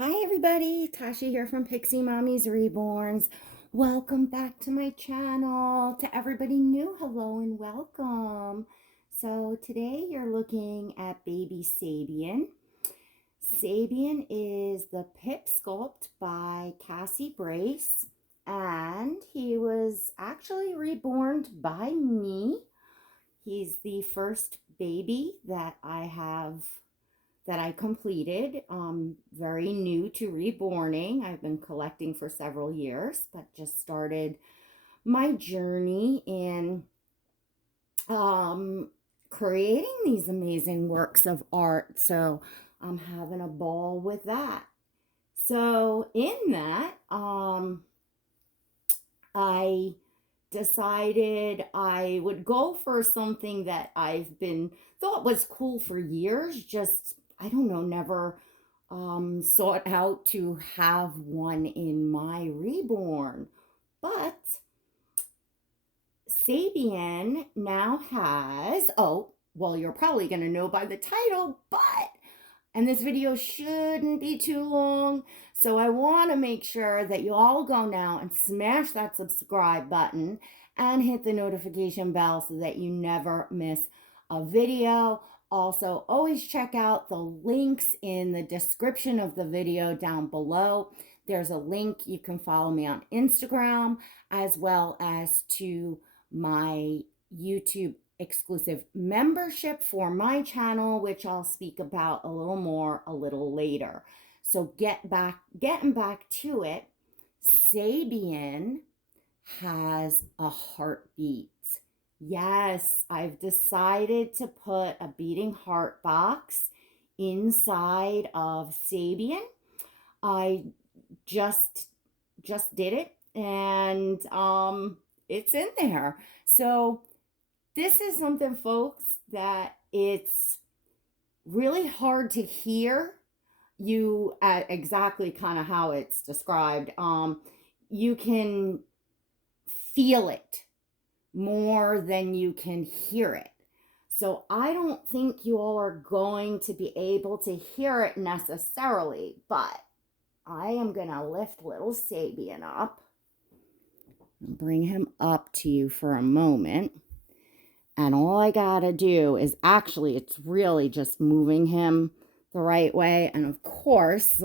Hi everybody, Tasha here from Piximommy's Reborns. Welcome back to my channel. To everybody new, hello and welcome. So today you're looking at baby Sabian. Sabian is the Pip Sculpt by Cassie Brace, and he was actually reborn by me. He's the first baby that I completed. Very new to reborning. I've been collecting for several years, but just started my journey in creating these amazing works of art. So I'm having a ball with that. So in that, I decided I would go for something that I've been thought was cool for years. Just, I don't know, never sought out to have one in my reborn. But Sabian now has, oh, well, you're probably going to know by the title, and this video shouldn't be too long. So I want to make sure that you all go now and smash that subscribe button and hit the notification bell so that you never miss a video. Also, always check out the links in the description of the video down below. There's a link you can follow me on Instagram as well as to my YouTube exclusive membership for my channel, which I'll speak about a little more a little later. So getting back to it, Sabian has a heartbeat. Yes, I've decided to put a beating heart box inside of Sabian. I just did it, and it's in there. So this is something, folks, that it's really hard to hear you at exactly kind of how it's described. You can feel it more than you can hear it. So I don't think you all are going to be able to hear it necessarily, but I am going to lift little Sabian up and bring him up to you for a moment. And all I gotta do is actually, it's really just moving him the right way. And of course,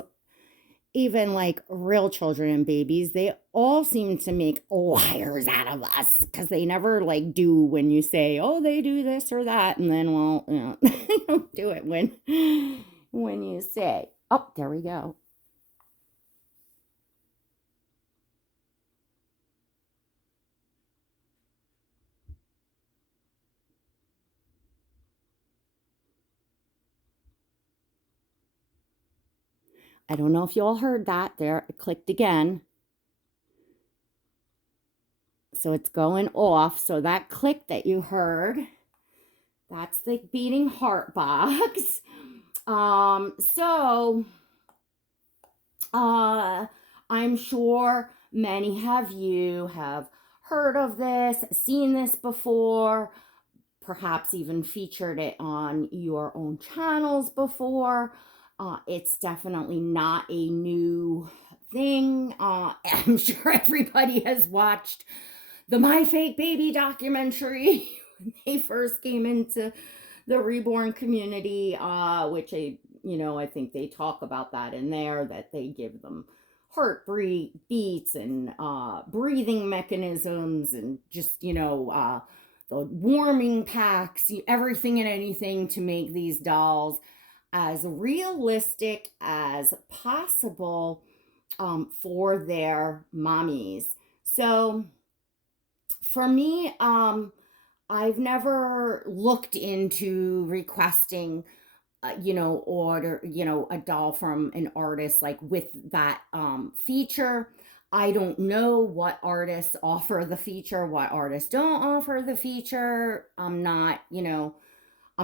even like real children and babies, they all seem to make liars out of us because they never like do when you say, oh, they do this or that. And then, well, you know, they don't do it when you say, oh, there we go. I don't know if you all heard that there. It clicked again. So it's going off. So that click that you heard, that's the beating heart box. So I'm sure many of you have heard of this, seen this before, perhaps even featured it on your own channels before. It's definitely not a new thing. I'm sure everybody has watched the My Fake Baby documentary when they first came into the reborn community, which I think they talk about that in there, that they give them heart beats and breathing mechanisms and just the warming packs, everything and anything to make these dolls as realistic as possible for their mommies. So for me, I've never looked into requesting, a doll from an artist like with that feature. I don't know what artists offer the feature, what artists don't offer the feature. I'm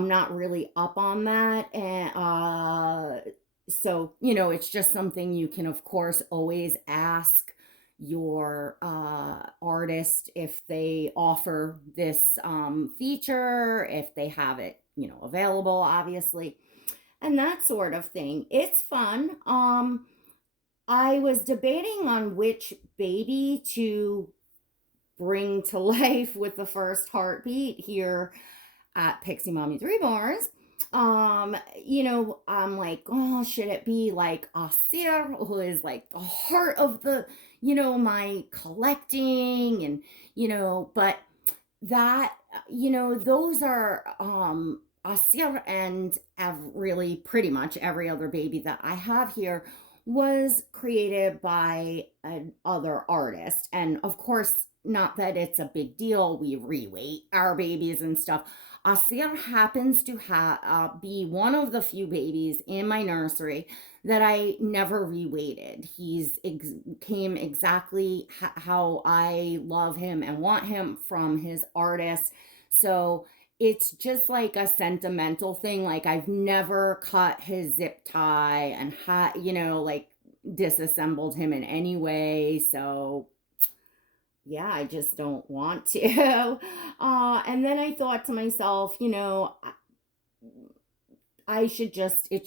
not really up on that. And so, it's just something you can, of course, always ask your artist if they offer this feature, if they have it, available, obviously, and that sort of thing. It's fun. I was debating on which baby to bring to life with the first heartbeat here at Piximommy's Reborns. I'm like, oh, should it be like Asir, who is like the heart of the, my collecting and, but that, those are Asir and really pretty much every other baby that I have here was created by another artist. And of course, not that it's a big deal. We reweight our babies and stuff. Asir happens to be one of the few babies in my nursery that I never reweighted. Came exactly how I love him and want him from his artist. So it's just like a sentimental thing. Like I've never cut his zip tie and like disassembled him in any way. So yeah, I just don't want to. And then I thought to myself, it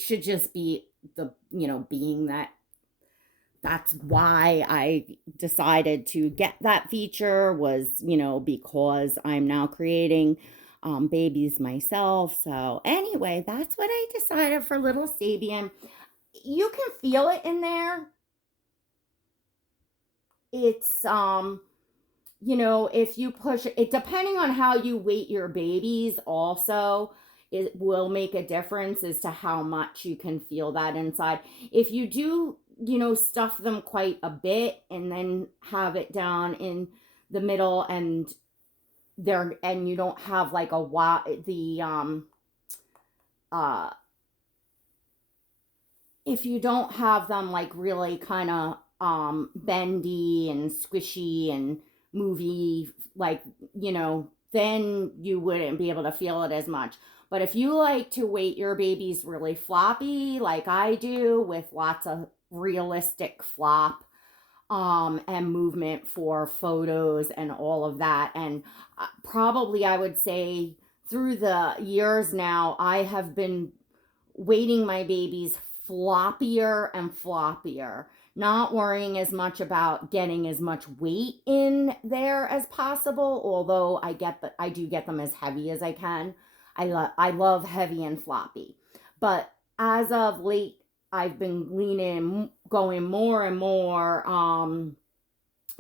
should just be the, being that's why I decided to get that feature was, because I'm now creating babies myself. So anyway, that's what I decided for little Sabian. You can feel it in there. It's if you push it, depending on how you weight your babies, also, it will make a difference as to how much you can feel that inside. If you do, stuff them quite a bit and then have it down in the middle and you don't have like uh, if you don't have them like really kind of bendy and squishy and movie, like, then you wouldn't be able to feel it as much. But if you like to weight your babies really floppy, like I do, with lots of realistic flop and movement for photos and all of that, and probably I would say through the years now, I have been weighting my babies floppier and floppier, not worrying as much about getting as much weight in there as possible, although I do get them as heavy as I can. I love heavy and floppy. But as of late, I've been going more and more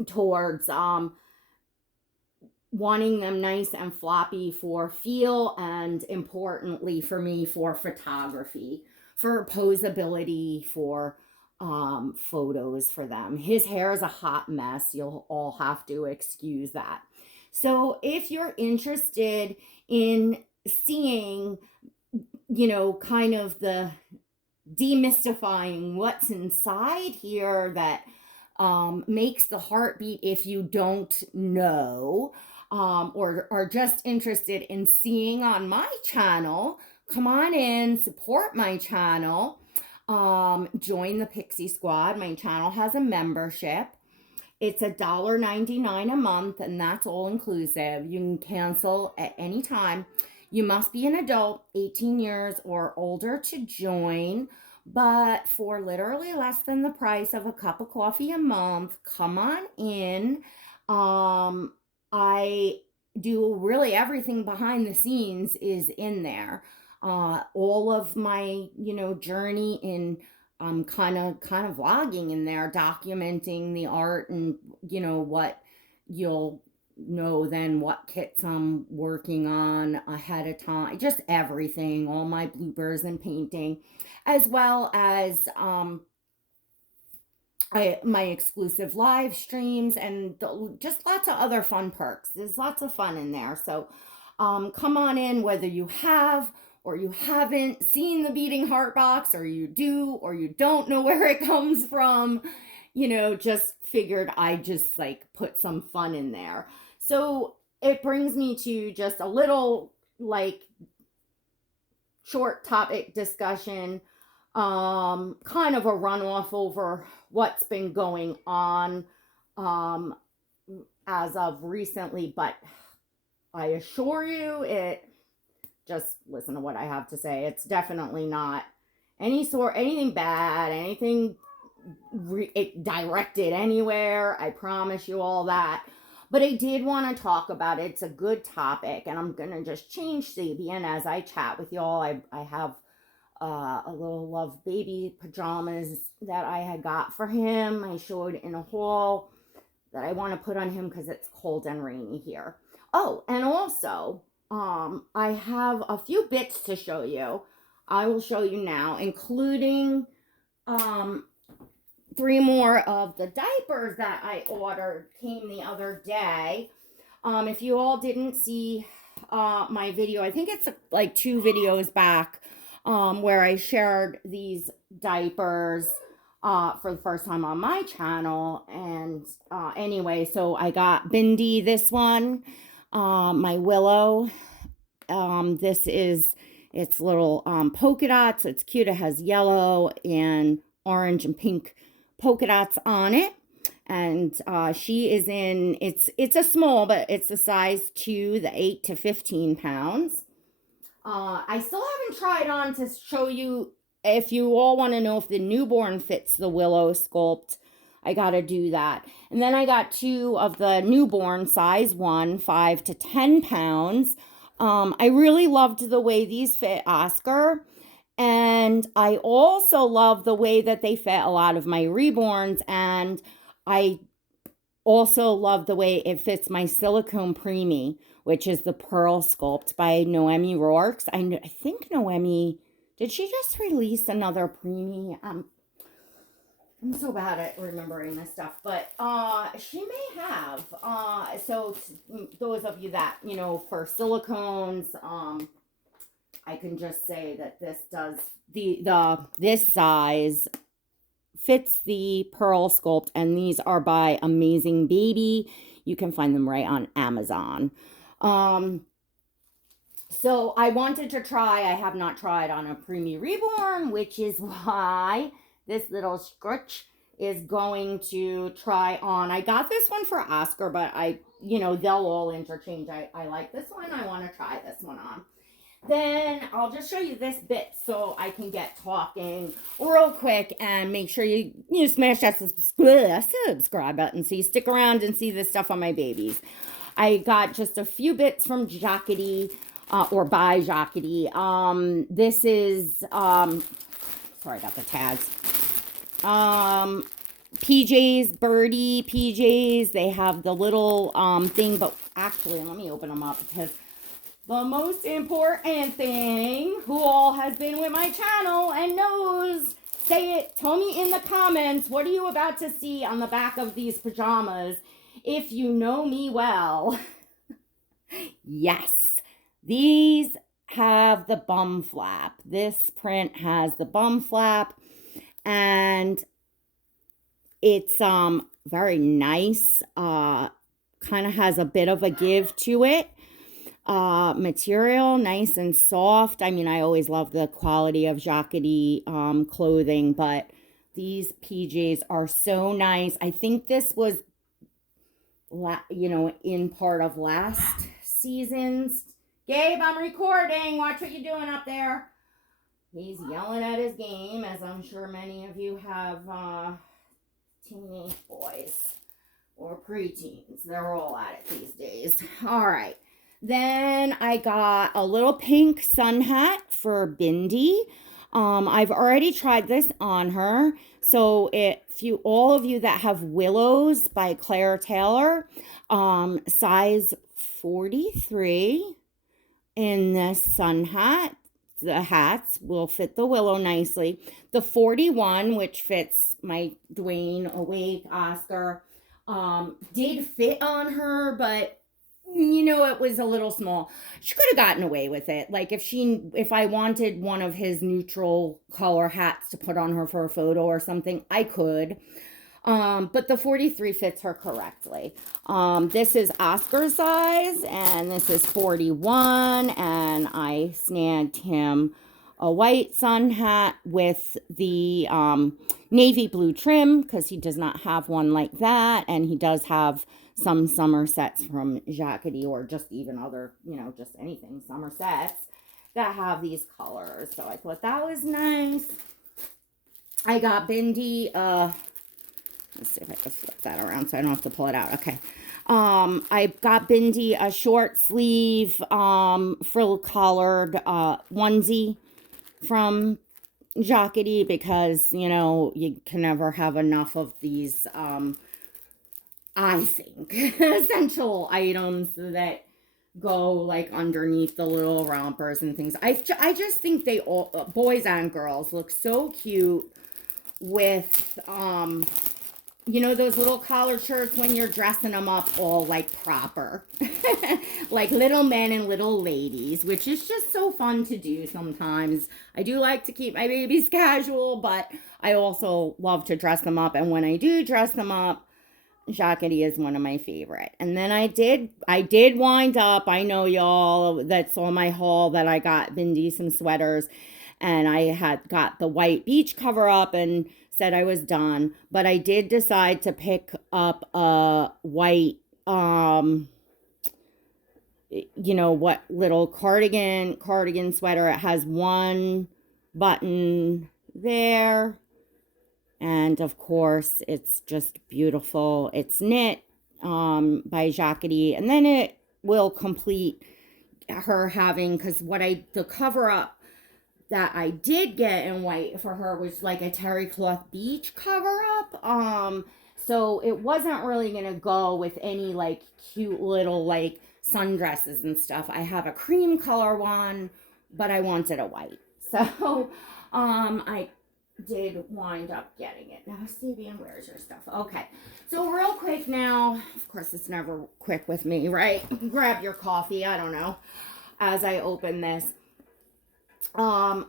towards wanting them nice and floppy for feel, and importantly for me, for photography, for posability, for photos for them. His hair is a hot mess. You'll all have to excuse that. So if you're interested in seeing, kind of the demystifying what's inside here that makes the heartbeat, if you don't know, or are just interested in seeing on my channel, come on in, support my channel, join the Pixie Squad. My channel has a membership. It's $1.99 a month, and that's all inclusive. You can cancel at any time. You must be an adult, 18 years or older, to join. But for literally less than the price of a cup of coffee a month, come on in. I do really everything behind the scenes is in there. All of my, journey in kind of vlogging in there, documenting the art and, what you'll know then, what kits I'm working on ahead of time, just everything, all my bloopers and painting, as well as my exclusive live streams and just lots of other fun perks. There's lots of fun in there. So come on in, whether you have or you haven't seen the beating heart box, or you do or you don't know where it comes from, just figured I just like put some fun in there. So it brings me to just a little like short topic discussion, kind of a runoff over what's been going on as of recently, but I assure you, just listen to what I have to say. It's definitely not anything bad, anything direct it anywhere. I promise you all that. But I did want to talk about it. It's a good topic, and I'm going to just change Sabian as I chat with y'all. I have a little love baby pajamas that I had got for him. I showed in a haul that I want to put on him because it's cold and rainy here. Oh, and also, I have a few bits to show you. I will show you now, including 3 more of the diapers that I ordered came the other day. If you all didn't see my video, I think it's like 2 videos back, where I shared these diapers for the first time on my channel. And anyway, so I got Bindi, this one, my Willow. This is its little polka dots. It's cute. It has yellow and orange and pink polka dots on it. And she is in, it's a small, but it's a size 2, the 8 to 15 pounds. I still haven't tried on to show you. If you all want to know if the newborn fits the Willow sculpt, I got to do that. And then I got 2 of the newborn size 1, 5 to 10 pounds. I really loved the way these fit Oscar. And I also love the way that they fit a lot of my Reborns. And I also love the way it fits my silicone Preemie, which is the Pearl Sculpt by Noemi Rourke. I think Noemi, did she just release another Preemie? I'm so bad at remembering this stuff, but she may have. So those of you that, you know, for silicones, I can just say that this does this size fits the Pearl Sculpt, and these are by Amazing Baby. You can find them right on Amazon. So I wanted to try. I have not tried on a Preemie Reborn, which is why this little scrunch is going to try on. I got this one for Oscar, but they'll all interchange. I like this one. I want to try this one on. Then I'll just show you this bit so I can get talking real quick, and make sure you smash that subscribe button so you stick around and see this stuff on my babies. I got just a few bits from Jacadi, or by Jacadi. This is, sorry about the tags. PJs, Birdie PJs. They have the little thing, but actually, let me open them up, because the most important thing, who all has been with my channel and knows, say it, tell me in the comments, what are you about to see on the back of these pajamas? If you know me well. Yes, these have the bum flap. This print has the bum flap, and it's very nice. Kind of has a bit of a give to it. Material, nice and soft. I mean, I always love the quality of Jacadi clothing, but these PJs are so nice. I think this was, in part of last season's. Gabe, I'm recording. Watch what you're doing up there. He's yelling at his game, as I'm sure many of you have teenage boys or preteens. They're all at it these days. All right. Then I got a little pink sun hat for Bindi. I've already tried this on her. So all of you that have Willows by Claire Taylor, size 43 in this sun hat. The hats will fit the Willow nicely. The 41, which fits my Dwayne, Awake, Oscar, did fit on her, but it was a little small. She could have gotten away with it. Like if I wanted one of his neutral color hats to put on her for a photo or something, I could. But the 43 fits her correctly. This is Oscar size, and this is 41, and I snagged him a white sun hat with the navy blue trim, because he does not have one like that, and he does have some summer sets from Jacadi, or just even other, just anything, summer sets that have these colors. So I thought that was nice. I got Bindi, let's see if I can flip that around so I don't have to pull it out. Okay. I got Bindi a short sleeve, frill collared, onesie from Jacadi because, you know, you can never have enough of these, I think, essential items that go like underneath the little rompers and things. I just think they all, boys and girls, look so cute with, you know, those little collared shirts when you're dressing them up all like proper. Like little men and little ladies, which is just so fun to do sometimes. I do like to keep my babies casual, but I also love to dress them up. And when I do dress them up, Jacadi is one of my favorite. And then I did wind up, I know y'all that saw my haul that I got Bindi some sweaters, and I had got the white beach cover up and said I was done, but I did decide to pick up a white, you know, what little cardigan sweater. It has one button there, and of course it's just beautiful. It's knit by Jacadi, and then it will complete her having, because the cover up that I did get in white for her was like a terry cloth beach cover up. So it wasn't really gonna go with any like cute little like sundresses and stuff. I have a cream color one, but I wanted a white. So I did wind up getting it. Now, Sabian, where's your stuff? Okay. So real quick now, of course it's never quick with me, right? Grab your coffee, I don't know, as I open this. As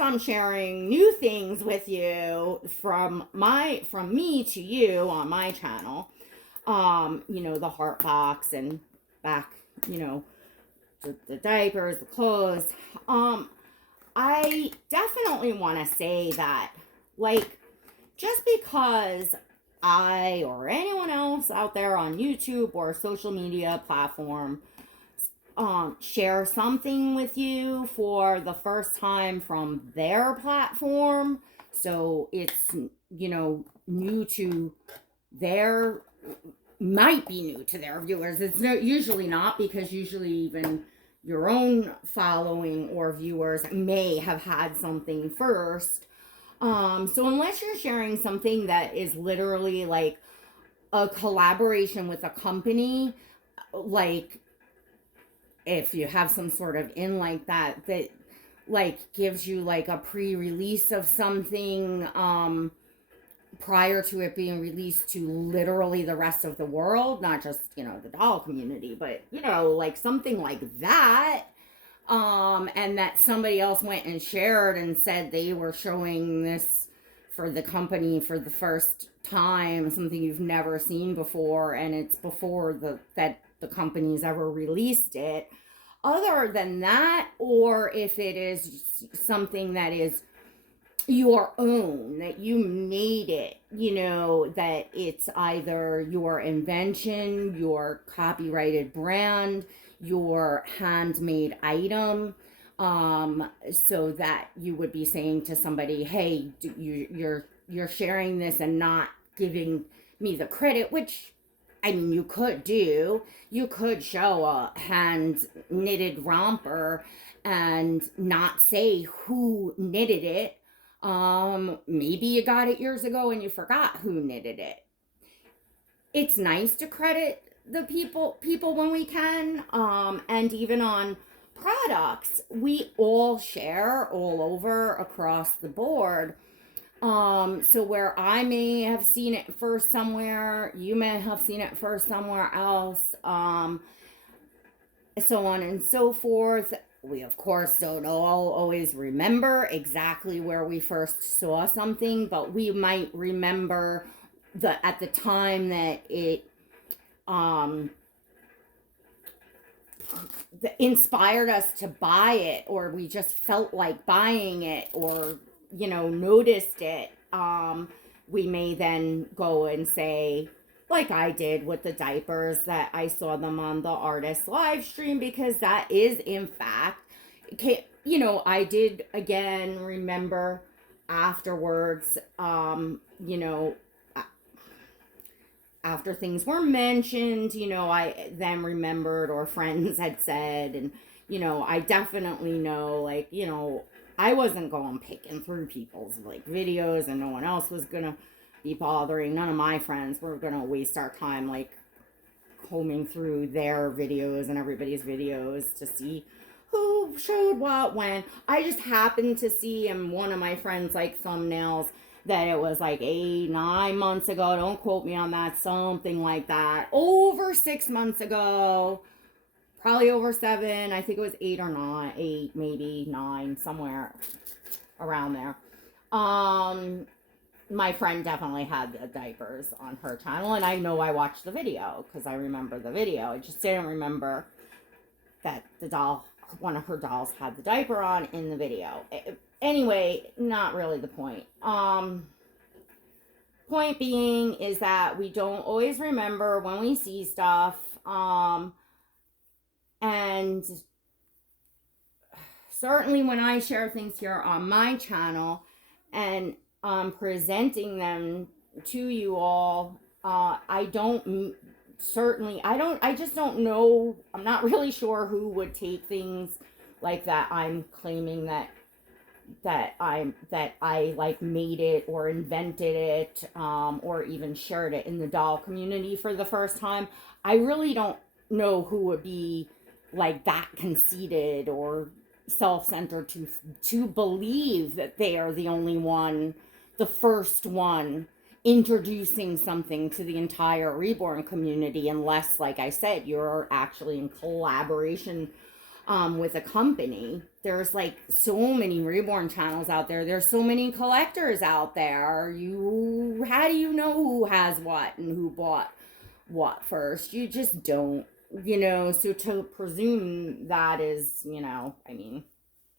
I'm sharing new things with you from me to you on my channel, you know, the heart box and back, you know, the diapers, the clothes, I definitely want to say that, like, just because I or anyone else out there on YouTube or a social media platform share something with you for the first time from their platform, so it's, you know, might be new to their viewers. It's usually not, because usually even your own following or viewers may have had something first. So unless you're sharing something that is literally like a collaboration with a company, like if you have some sort of in like that like gives you like a pre-release of something prior to it being released to literally the rest of the world, not just, you know, the doll community, but, you know, like something like that, and that somebody else went and shared and said they were showing this for the company for the first time, something you've never seen before, and it's before that the company's ever released it. Other than that, or if it is something that is your own, that you made it, you know, that it's either your invention, your copyrighted brand, your handmade item, so that you would be saying to somebody, hey, you're sharing this and not giving me the credit, which, I mean, you could do. You could show a hand knitted romper and not say who knitted it. Maybe you got it years ago and you forgot who knitted it. It's nice to credit the people when we can. And even on products, we all share all over across the board. So where I may have seen it first somewhere, you may have seen it first somewhere else, so on and so forth. We, of course, don't all always remember exactly where we first saw something, but we might remember at the time that it inspired us to buy it, or we just felt like buying it, or, you know, noticed it. We may then go and say, like I did with the diapers, that I saw them on the artist live stream, because that is in fact, you know, I did again remember afterwards, you know, after things were mentioned, you know, I then remembered, or friends had said, and, you know, I definitely know, like, you know, I wasn't going picking through people's, like, videos, and no one else was gonna be bothering. None of my friends were gonna waste our time, like, combing through their videos and everybody's videos to see who showed what when. I just happened to see in one of my friends' like thumbnails that it was like 8, 9 months ago. Don't quote me on that. Something like that. Over 6 months ago. Probably over 7. I think it was 8 or 9. 8, maybe 9, somewhere around there. My friend definitely had the diapers on her channel, and I know I watched the video because I remember the video. I just didn't remember that the doll, one of her dolls, had the diaper on in the video. Anyway, not really the point. Point being is that we don't always remember when we see stuff, and certainly when I share things here on my channel and presenting them to you all, I just don't know. I'm not really sure who would take things like that. I'm claiming that I like made it or invented it, or even shared it in the doll community for the first time. I really don't know who would be like that conceited or self-centered to believe that they are the only one, the first one introducing something to the entire Reborn community, unless, like I said, you're actually in collaboration with a company. There's like so many Reborn channels out there. There's so many collectors out there. How do you know who has what and who bought what first? You just don't, you know. So to presume that is, you know, I mean,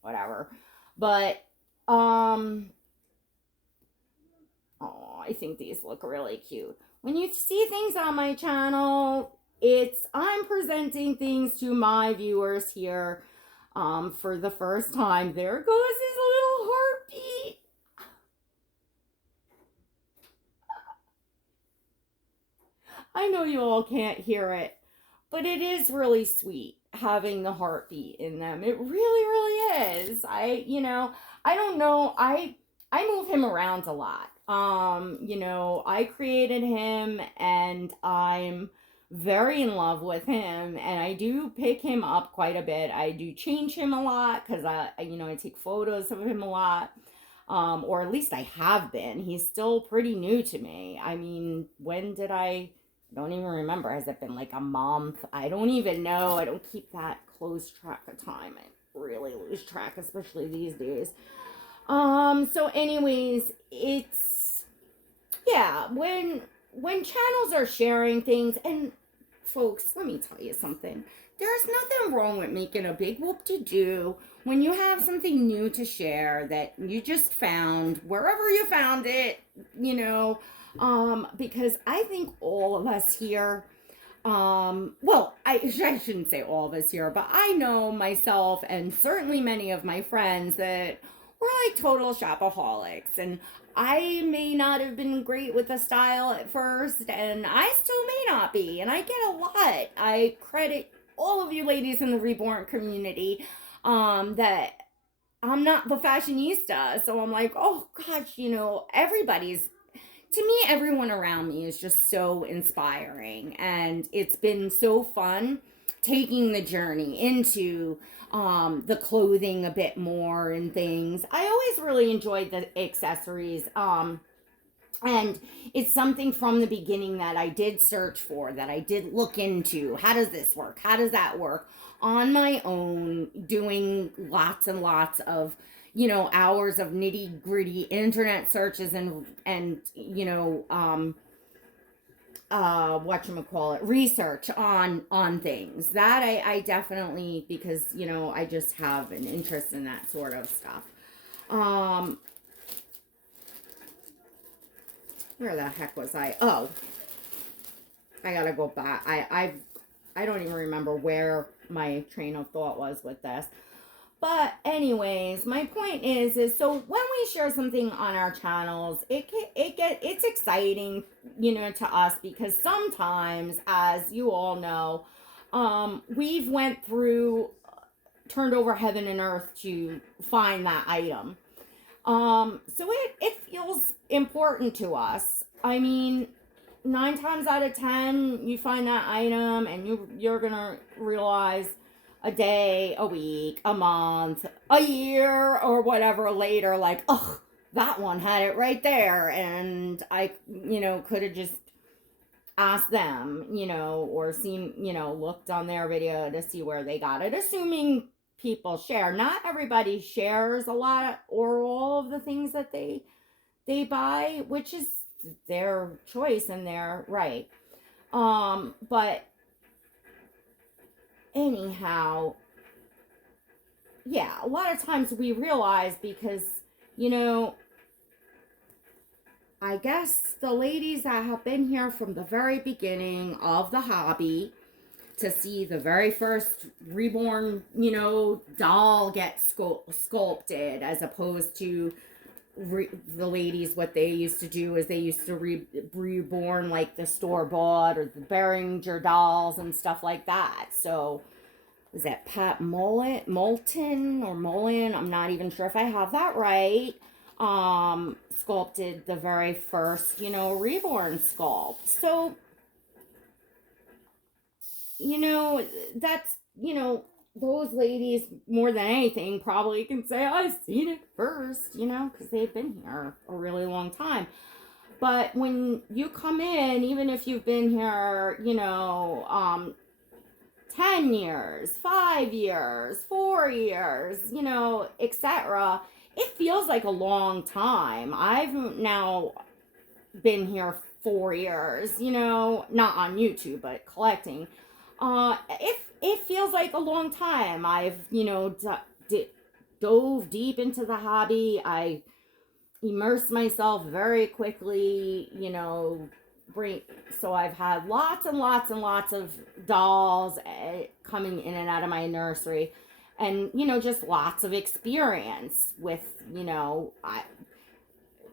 whatever. But oh, I think these look really cute. When you see things on my channel, I'm presenting things to my viewers here for the first time. There goes his little heartbeat. I know you all can't hear it, but it is really sweet having the heartbeat in them. It really, really is. I don't know. I move him around a lot. You know, I created him and I'm very in love with him, and I do pick him up quite a bit. I do change him a lot because I take photos of him a lot. Or at least I have been. He's still pretty new to me. I mean, when did I don't even remember. Has it been like a month? I don't even know. I don't keep that close track of time. I really lose track, especially these days. So anyways, when channels are sharing things, and folks, let me tell you something. There's nothing wrong with making a big whoop-de-doo when you have something new to share that you just found, wherever you found it, you know, because I think all of us here, I shouldn't say all of us here, but I know myself and certainly many of my friends that we're like total shopaholics, and I may not have been great with the style at first, and I still may not be, and I get a lot. I credit all of you ladies in the Reborn community, that I'm not the fashionista, so I'm like, oh gosh, you know, to me, everyone around me is just so inspiring, and it's been so fun taking the journey into the clothing a bit more and things. I always really enjoyed the accessories, and it's something from the beginning that I did search for, that I did look into. How does this work? How does that work? On my own, doing lots and lots of, you know, hours of nitty gritty internet searches and you know, whatchamacallit, research on things. That I definitely, because, you know, I just have an interest in that sort of stuff. Where the heck was I? Oh, I gotta go back. I don't even remember where my train of thought was with this. But anyways, my point is so when we share something on our channels, it's exciting, to us, because sometimes, as you all know, we've went through, turned over heaven and earth to find that item. So it feels important to us. I mean, 9 times out of 10, you find that item and you're gonna realize a day, a week, a month, a year, or whatever later, like, oh, that one had it right there, and I, could have just asked them, or seen, looked on their video to see where they got it, assuming people share. Not everybody shares a lot or all of the things that they buy, which is their choice and their right. But anyhow, yeah, a lot of times we realize, because, I guess the ladies that have been here from the very beginning of the hobby, to see the very first reborn, doll get sculpted, as opposed to the ladies, what they used to do is they used to reborn like the store-bought or the Behringer dolls and stuff like that. So is that Pat Moulton or Mullen? I'm not even sure if I have that right. Sculpted the very first, reborn sculpt. So, that's, those ladies, more than anything, probably can say, I've seen it first, because they've been here a really long time. But when you come in, even if you've been here, 10 years, 5 years, 4 years, etc., it feels like a long time. I've now been here 4 years, not on YouTube, but collecting. It feels like a long time. I've, dove deep into the hobby. I immersed myself very quickly, so I've had lots and lots and lots of dolls coming in and out of my nursery, and, just lots of experience with, I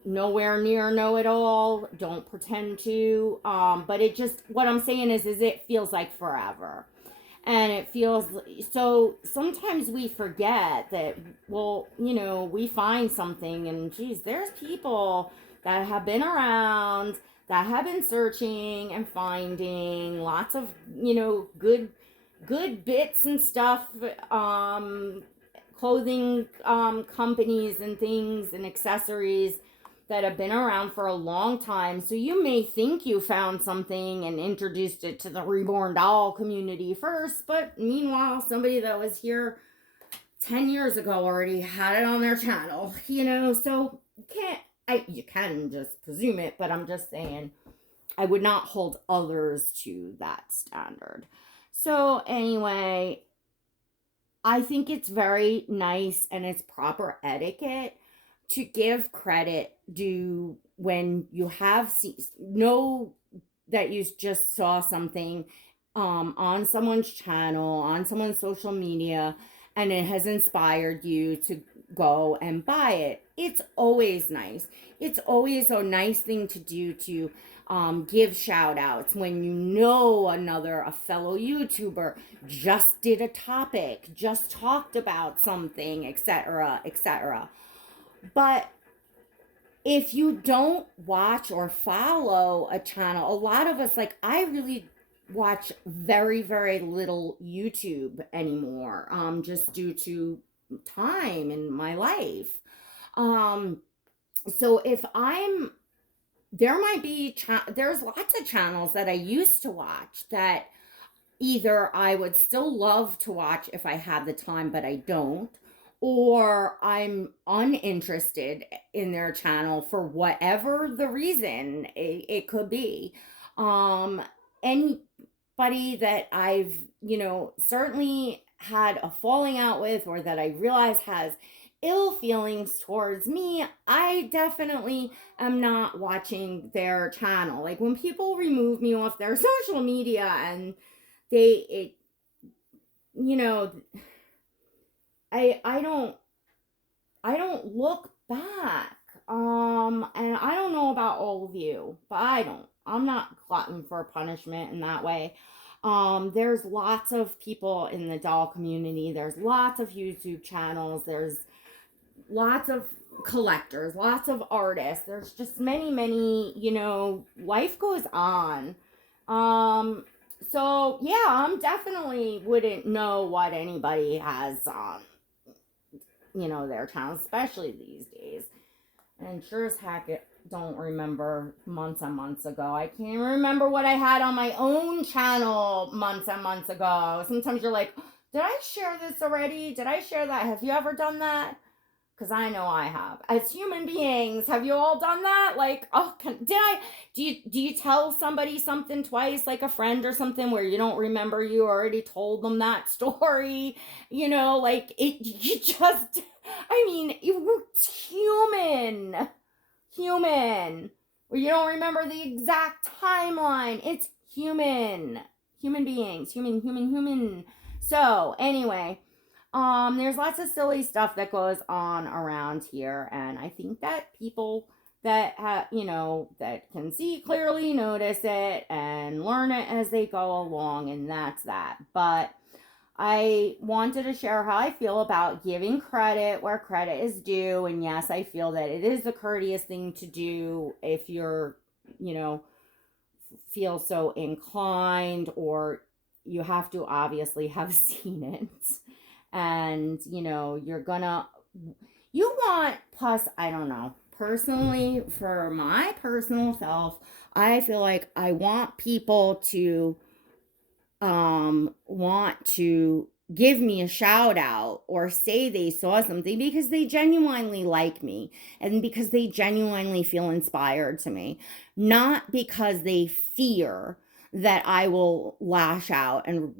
nowhere near know-it-all, don't pretend to, but it just, what I'm saying is it feels like forever. And it feels, so sometimes we forget that, well, we find something, and geez, there's people that have been around, that have been searching and finding lots of, good bits and stuff, clothing companies and things and accessories that have been around for a long time. So you may think you found something and introduced it to the reborn doll community first, but meanwhile, somebody that was here 10 years ago already had it on their channel, so you can just presume it, but I'm just saying, I would not hold others to that standard. So anyway, I think it's very nice and it's proper etiquette to give credit due when you know that you just saw something on someone's channel, on someone's social media, and it has inspired you to go and buy it. It's always nice. It's always a nice thing to do, to give shout outs when a fellow YouTuber just did a topic, just talked about something, etc., etc. But if you don't watch or follow a channel, a lot of us, like, I really watch very, very little YouTube anymore, just due to time in my life. So there's lots of channels that I used to watch that either I would still love to watch if I had the time, but I don't, or I'm uninterested in their channel for whatever the reason it could be. Anybody that I've, certainly had a falling out with, or that I realize has ill feelings towards me, I definitely am not watching their channel. Like, when people remove me off their social media and I don't look back. And I don't know about all of you, but I'm not glutton for punishment in that way. There's lots of people in the doll community. There's lots of YouTube channels. There's lots of collectors, lots of artists. There's just many, life goes on. So yeah, I'm definitely wouldn't know what anybody has on, their channel, especially these days. And sure as heck, don't remember months and months ago. I can't remember what I had on my own channel months and months ago. Sometimes you're like, did I share this already? Did I share that? Have you ever done that? Because I know I have. As human beings, have you all done that? Like, oh, do you tell somebody something twice, like a friend or something, where you don't remember you already told them that story? Like you just, I mean, it's human, where you don't remember the exact timeline. It's human beings, human. So anyway, there's lots of silly stuff that goes on around here, and I think that people that that can see clearly notice it and learn it as they go along, and that's that. But I wanted to share how I feel about giving credit where credit is due, and yes, I feel that it is the courteous thing to do if you're, feel so inclined, or you have to obviously have seen it. And you want, plus, I don't know, personally, for my personal self, I feel like I want people to want to give me a shout out or say they saw something because they genuinely like me and because they genuinely feel inspired to me, not because they fear that I will lash out and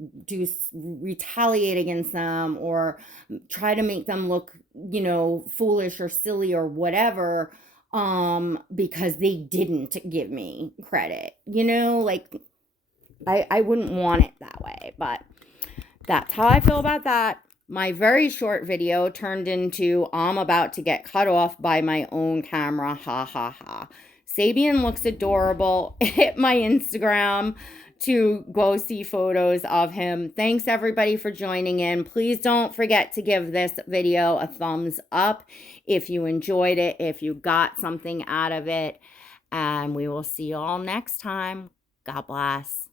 retaliate against them or try to make them look, foolish or silly or whatever, because they didn't give me credit, like I wouldn't want it that way, but that's how I feel about that. My very short video turned into I'm about to get cut off by my own camera. Ha ha ha. Sabian looks adorable. Hit my Instagram to go see photos of him. Thanks everybody for joining in. Please don't forget to give this video a thumbs up if you enjoyed it, if you got something out of it. And we will see you all next time. God bless.